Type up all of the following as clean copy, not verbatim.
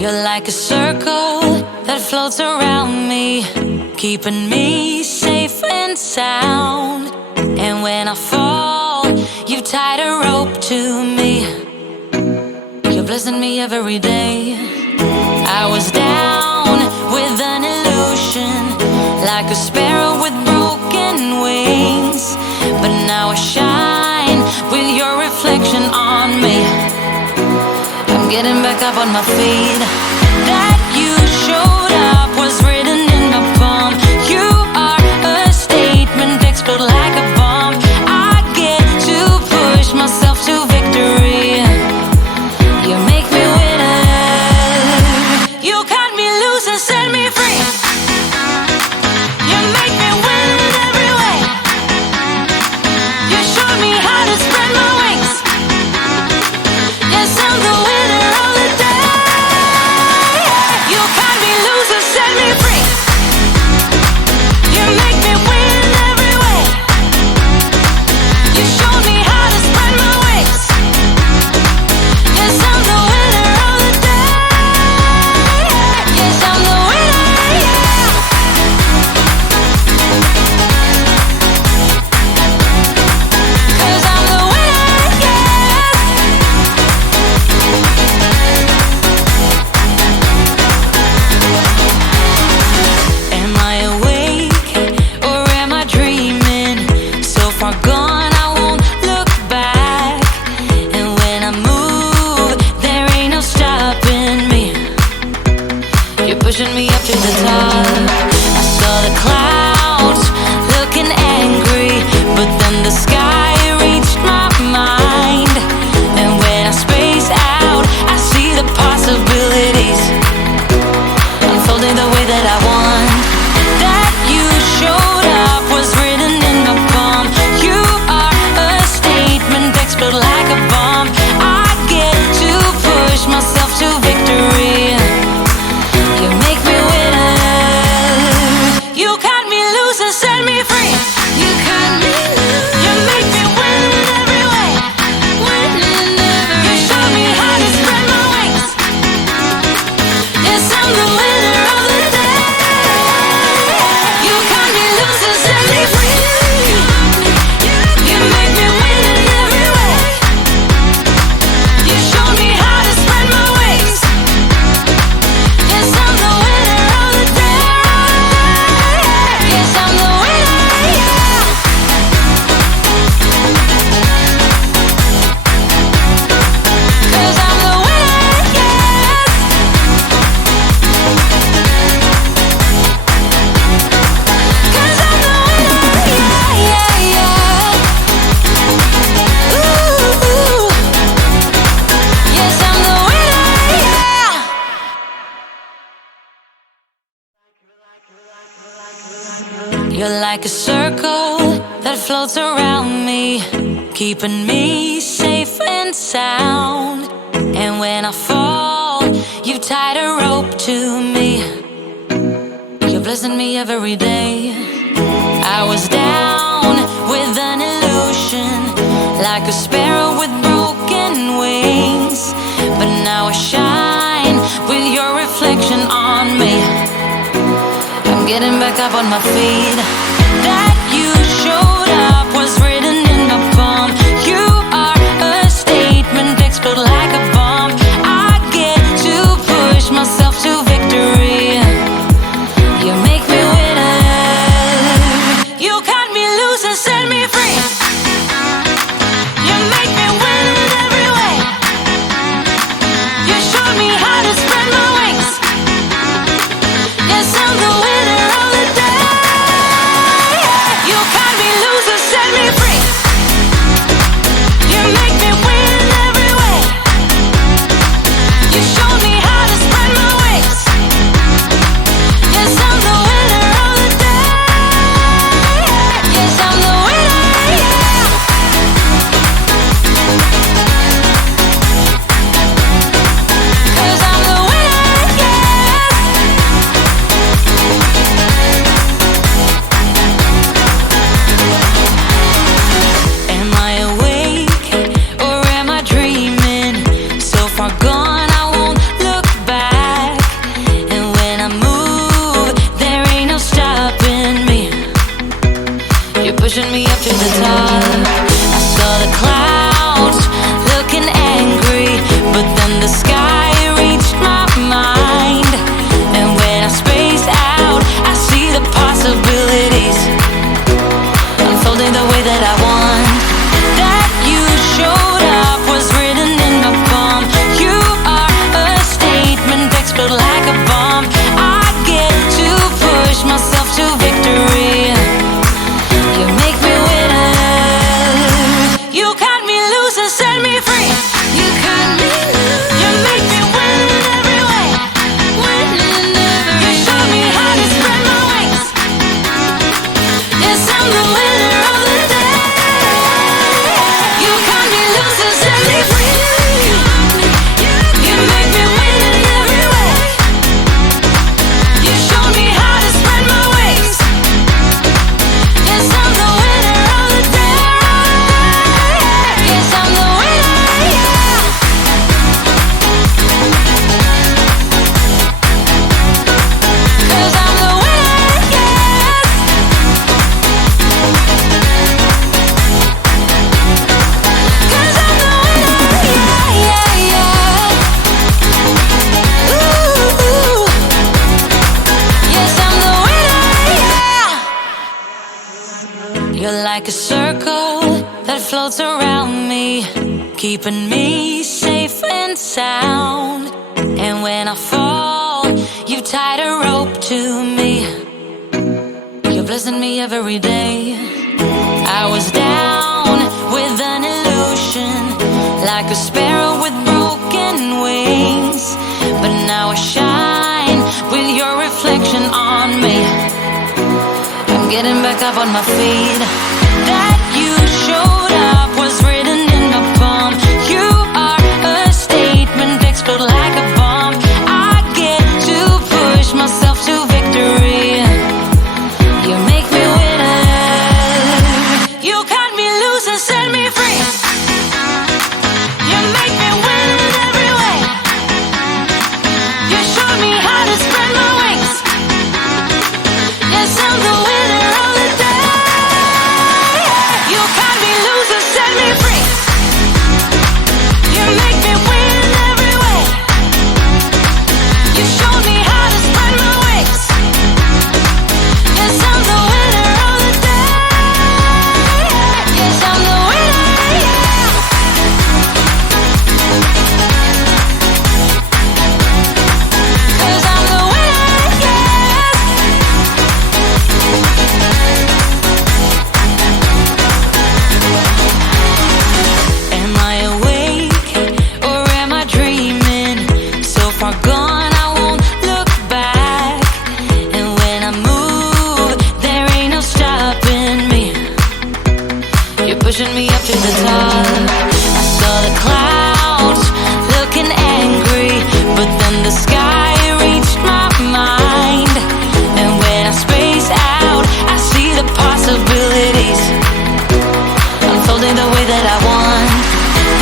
You're like a circle that floats around me, keeping me safe and sound. And when I fall, you tied a rope to me. You're blessing me every day. I was down with an illusion, like a sparrow with broken wings. But now I shine with your reflection on me. I'm getting back up on my feet. That you showed up was written in my palm. You are a statement, explode like a bomb. I get to push myself to victory. You make me winner. You cut me loose and set me free. You make me win in every way. You showed me how to spread my wings. Yes, I'm the winner of the day. You cut me loose and set me free. You make me win in every way. You showed me how to spread my wings. Yes, I'm the winner of the day. Yes, I'm the winner, yeah. 'Cause I'm the winner, yes. Am I awake or am I dreaming? So far gone, I won't look back. And when I move, there ain't no stopping me. You're pushing me up to the top. I saw the clouds looking angry, but then the sky reached my mind. And when I space out, I see the possibilities unfolding the way that I want. That you showed up was written in my palm. You are a statement, explode like a bomb. I get to push myself to victory. You make me winner. You cut me loose and set me free. You cut me loose. You make me win in every way. Win in every way. You show me how to spread my wings. Yes, I'm the winner of the day. You cut me loose and set me free. You make me win in every way. You show me how to spread my wings. Yes, I'm the winner of the day. Yes, I'm the winner, yeah. 'Cause I'm the winner, yes. 'Cause I'm the winner, yeah, yeah, yeah. Ooh, yes, I'm the winner, yeah. You're like a circle that floats around me, keeping me safe and sound. And when I fall, you tied a rope to me. You're blessing me every day. I was down with an illusion, like a sparrow with broken wings. But now I shine with your reflection on me. I'm getting back up on my feet. That you showed up was written in my palm. You are a statement, explode like a bomb. I get to push myself to victory. You make me winner. You cut me loose and set me free. You make me win in every way. You showed me how to spread my wings. Yes, I'm the winner of the day. like a circle that floats around me, keeping me safe and sound. And when I fall, you tied a rope to me. You're blessing me every day. I was down with an illusion, like a sparrow with broken wings, but now I shine with your reflection on me. I'm getting back up on my feet. That you showed up was written in my palm. You are a statement, explode like a bomb. I get to push myself to victory. You make me winner. You cut me loose and set me free. You make me win in every way. You showed me how to spread my wings. Yes, I'm the winner of the day. You cut me loose and set me free. You make me win in every way. You showed me how to spread my wings. Yes, I'm the winner of the day. Yes, I'm the winner, yeah. 'Cause I'm the winner, yes. Am I awake or am I dreaming? So far gone, I won't look back. And when I move, there ain't no stopping me. You're pushing me up to the top. I saw the clouds looking angry, but then the sky reached my mind. And when I space out, I see the possibilities unfolding the way that I want.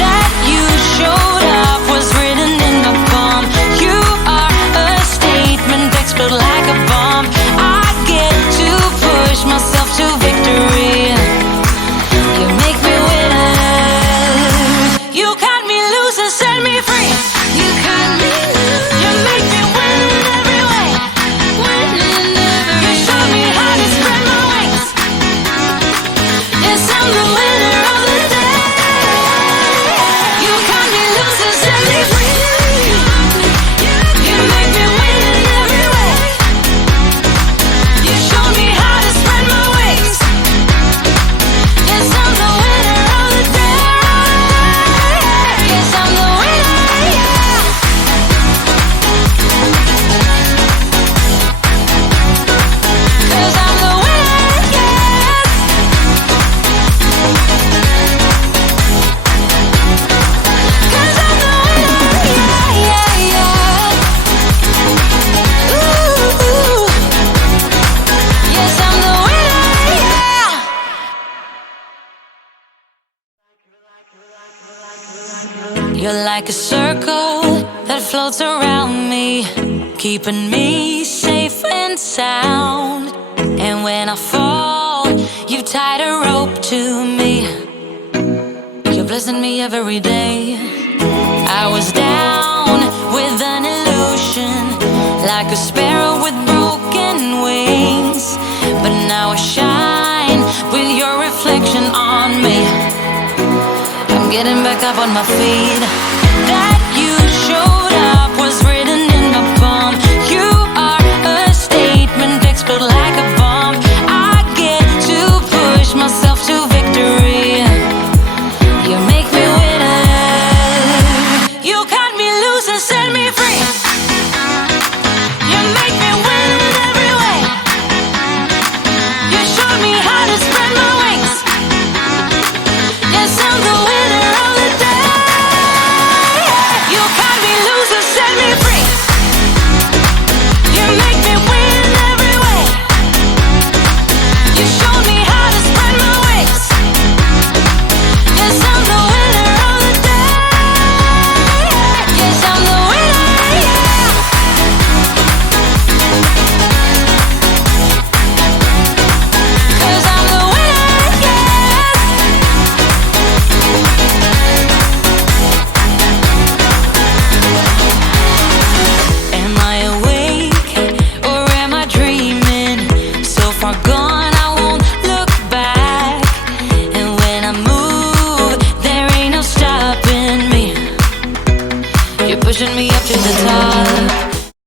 That you showed up was written in the palm. You are a statement, explode like a bomb. I get to push myself to victory. You make me winner. You cut me loose and set me free. You cut me loose. You make me win in every way. Win in every way. You show me how to spread my wings. Yes, I'm the winner of the day. You cut me loose and set me free. You make me win in every way. You show me how to spread my wings. Yes, I'm the winner of the day. Yes, I'm the winner, yeah. 'Cause I'm the winner, yes. 'Cause I'm the winner, yeah, yeah, yeah. Ooh, yes, I'm the winner, yeah. You're like a circle that floats around me, keeping me safe and sound. And when I fall, you tied a rope to me. You're blessing me every day. I was down with an illusion, like a sparrow with broken wings, but now I shine with your reflection on me. I'm getting back up on my feet.